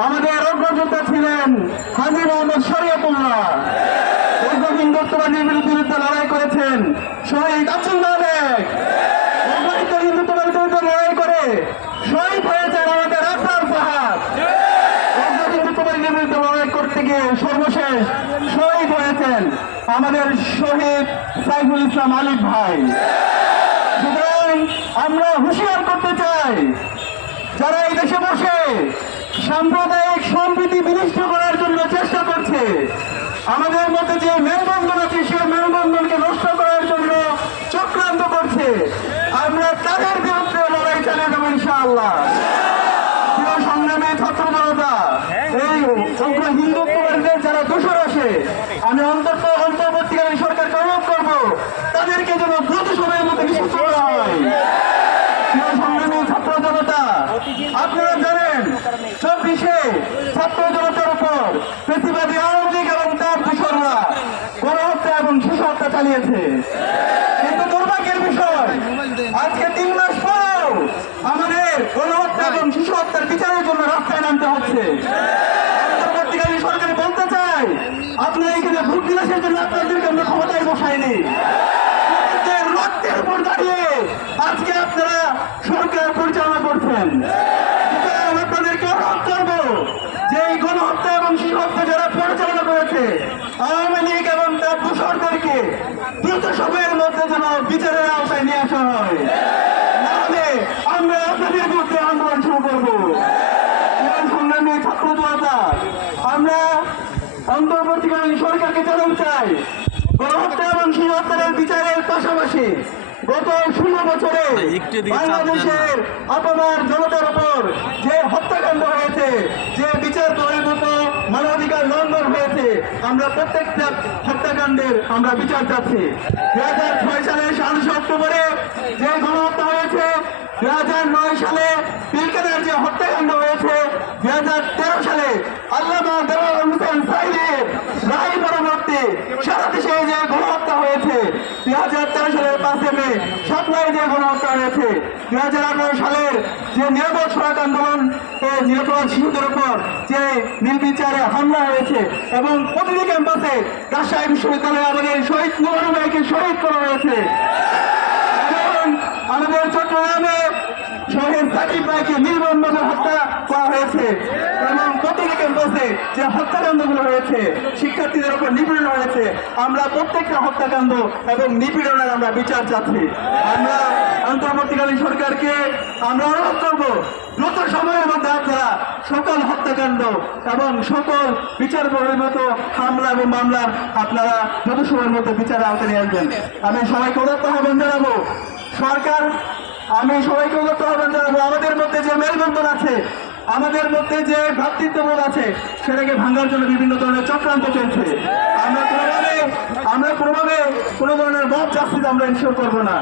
আমাদের অগ্রযোদ্ধা ছিলেন হাজী মোহাম্মদ শরীয়তুল্লাহ। উগ্র হিন্দুত্ববাদীর বিরুদ্ধে লড়াই করেছেন শহীদ আব্দুল্লাহ বেগ। উগ্র হিন্দুত্ববাদীর বিরুদ্ধে লড়াই করে শহীদ হয়েছেন আমাদের আফরান সাহাব। উগ্র হিন্দুত্ববাদীর বিরুদ্ধে লড়াই করতে গিয়ে সর্বশেষ শহীদ হয়েছেন আমাদের শহীদ সাইফুল ইসলাম আলিফ ভাই। সুতরাং আমরা হুঁশিয়ার করতে চাই, যারা এই দেশে বসে সাম্প্রদায়িক সম্প্রীতি বিনষ্ট করার জন্য চেষ্টা করছে, আমাদের মধ্যে যে মেলবন্ধন আছে সেই মেলবন্ধনকে নষ্ট করার জন্য চক্রান্ত করছে, আমরা তাদের বিরুদ্ধে লড়াই চালিয়ে যাবো ইনশাআল্লাহ। প্রিয় সংগ্রামী ছাত্র জনতা, এই উগ্র হিন্দুত্ববাদীদের যারা দোষর আসে, আমি অন্তর্বর্তীকালীন সরকারকে অনুরোধ করবো তাদেরকে যেন দ্রুত সময়ের মধ্যে নিষিদ্ধ করা হয়। প্রিয় সংগ্রামী ছাত্র জনতা, আপনারা জানেন 24-এ ছাত্র জনতার উপর ফ্যাসিবাদী আওয়ামী লীগ এবং তার দোসররা গণহত্যা এবং শিশু হত্যা চালিয়েছে। কিন্তু দুর্ভাগ্যের বিষয়, আজকে 3 মাস পরেও আমাদের গণহত্যা এবং শিশু হত্যার বিচারের জন্য রাস্তায় নামতে হচ্ছে। অন্তর্বর্তীকালীন সরকার বলতে চাই, আপনারা এখানে ভোট বিলাসের জন্য আপনাদেরকে আমরা ক্ষমতায় বসাইনি। রক্তের উপর দাঁড়িয়ে আজকে আপনারা সরকার পরিচালনা করছেন। আপনাদেরকে অনুরোধ করবো যে এই গণহত্যা এবং শিশু হত্যা যারা পরিচালনা করেছে আওয়ামী লীগ এবং তার দোসরদেরকে দ্রুত সময়ের মধ্যে যেন বিচারের আওতায় নিয়ে আসা হয়, নাহলে আমরা আপনাদের বিরুদ্ধে আন্দোলন শুরু করবো। সংগ্রামী ছাত্র জনতা, আমরা অন্তর্বর্তীকালীন সরকারকে জানাতে চাই, গণহত্যা এবং শিশু হত্যার বিচারের পাশাপাশি গত 16 বছরে বাংলাদেশের আপামার জনতার উপর যে হত্যাকাণ্ড হয়েছে, যে বিচার বহির্ভূত মানবাধিকার লঙ্ঘন হয়েছে, আমরা প্রত্যেকটা হত্যাকাণ্ডের আমরা বিচার চাচ্ছি। 2006 সালে 27 অক্টোবরে যে গণহত্যা হয়েছে, 2009 সালে পিলখানার যে হত্যাকাণ্ড হয়েছে, 2013 সালে আল্লামা দেওয়ান হোসেন সাইদের রায় পরবর্তী সারা দেশে যে গণহত্যা হয়েছে, 2013 সালের 5 মে সাতনায় যে গণহত্যা হয়েছে, 2018 সালের যে নিরাপদ সড়ক আন্দোলন নিরাপদ শিশুদের উপর যে নির্বিচারে হামলা হয়েছে এবং প্রতিটি ক্যাম্পাসে রাজশাহী বিশ্ববিদ্যালয়ে আমাদের শহীদ নুরুল ভাইকে শহীদ করা হয়েছে, আমাদের চট্টগ্রামে শহীদ সাকিব ভাইকে নির্মমভাবে হত্যা করা হয়েছে এবং প্রতিটি ক্যাম্পাসে যে হত্যাকাণ্ডগুলো হয়েছে, শিক্ষার্থীদের উপর নিপীড়ন হয়েছে, আমরা প্রত্যেকটা হত্যাকাণ্ড এবং নিপীড়নের আমরা বিচার চাচ্ছি। আমরা অন্তর্বর্তীকালীন সরকারকে আমরা অনুরোধ করবো দ্রুত সময়ের মধ্যে আপনারা সকল হত্যাকাণ্ড এবং সকল বিচার বহির্ভূত হামলা এবং মামলার আপনারা দ্রুত সময়ের মধ্যে বিচারে আওতায় নিয়ে আসবেন। আমি সবাইকে অনুরোধ আহ্বান জানাবো সরকার, আমি সবাইকে অনুরোধ আহ্বান জানাবো, আমাদের মধ্যে যে মেলবন্ধন আছে, আমাদের মধ্যে যে ভ্রাতৃত্ববোধ আছে, সেটাকে ভাঙার জন্য বিভিন্ন ধরনের চক্রান্ত চলছে। আমরা কোনোভাবে কোনো ধরনের মব জাস্টিস আমরা ইনশিওর করবো না।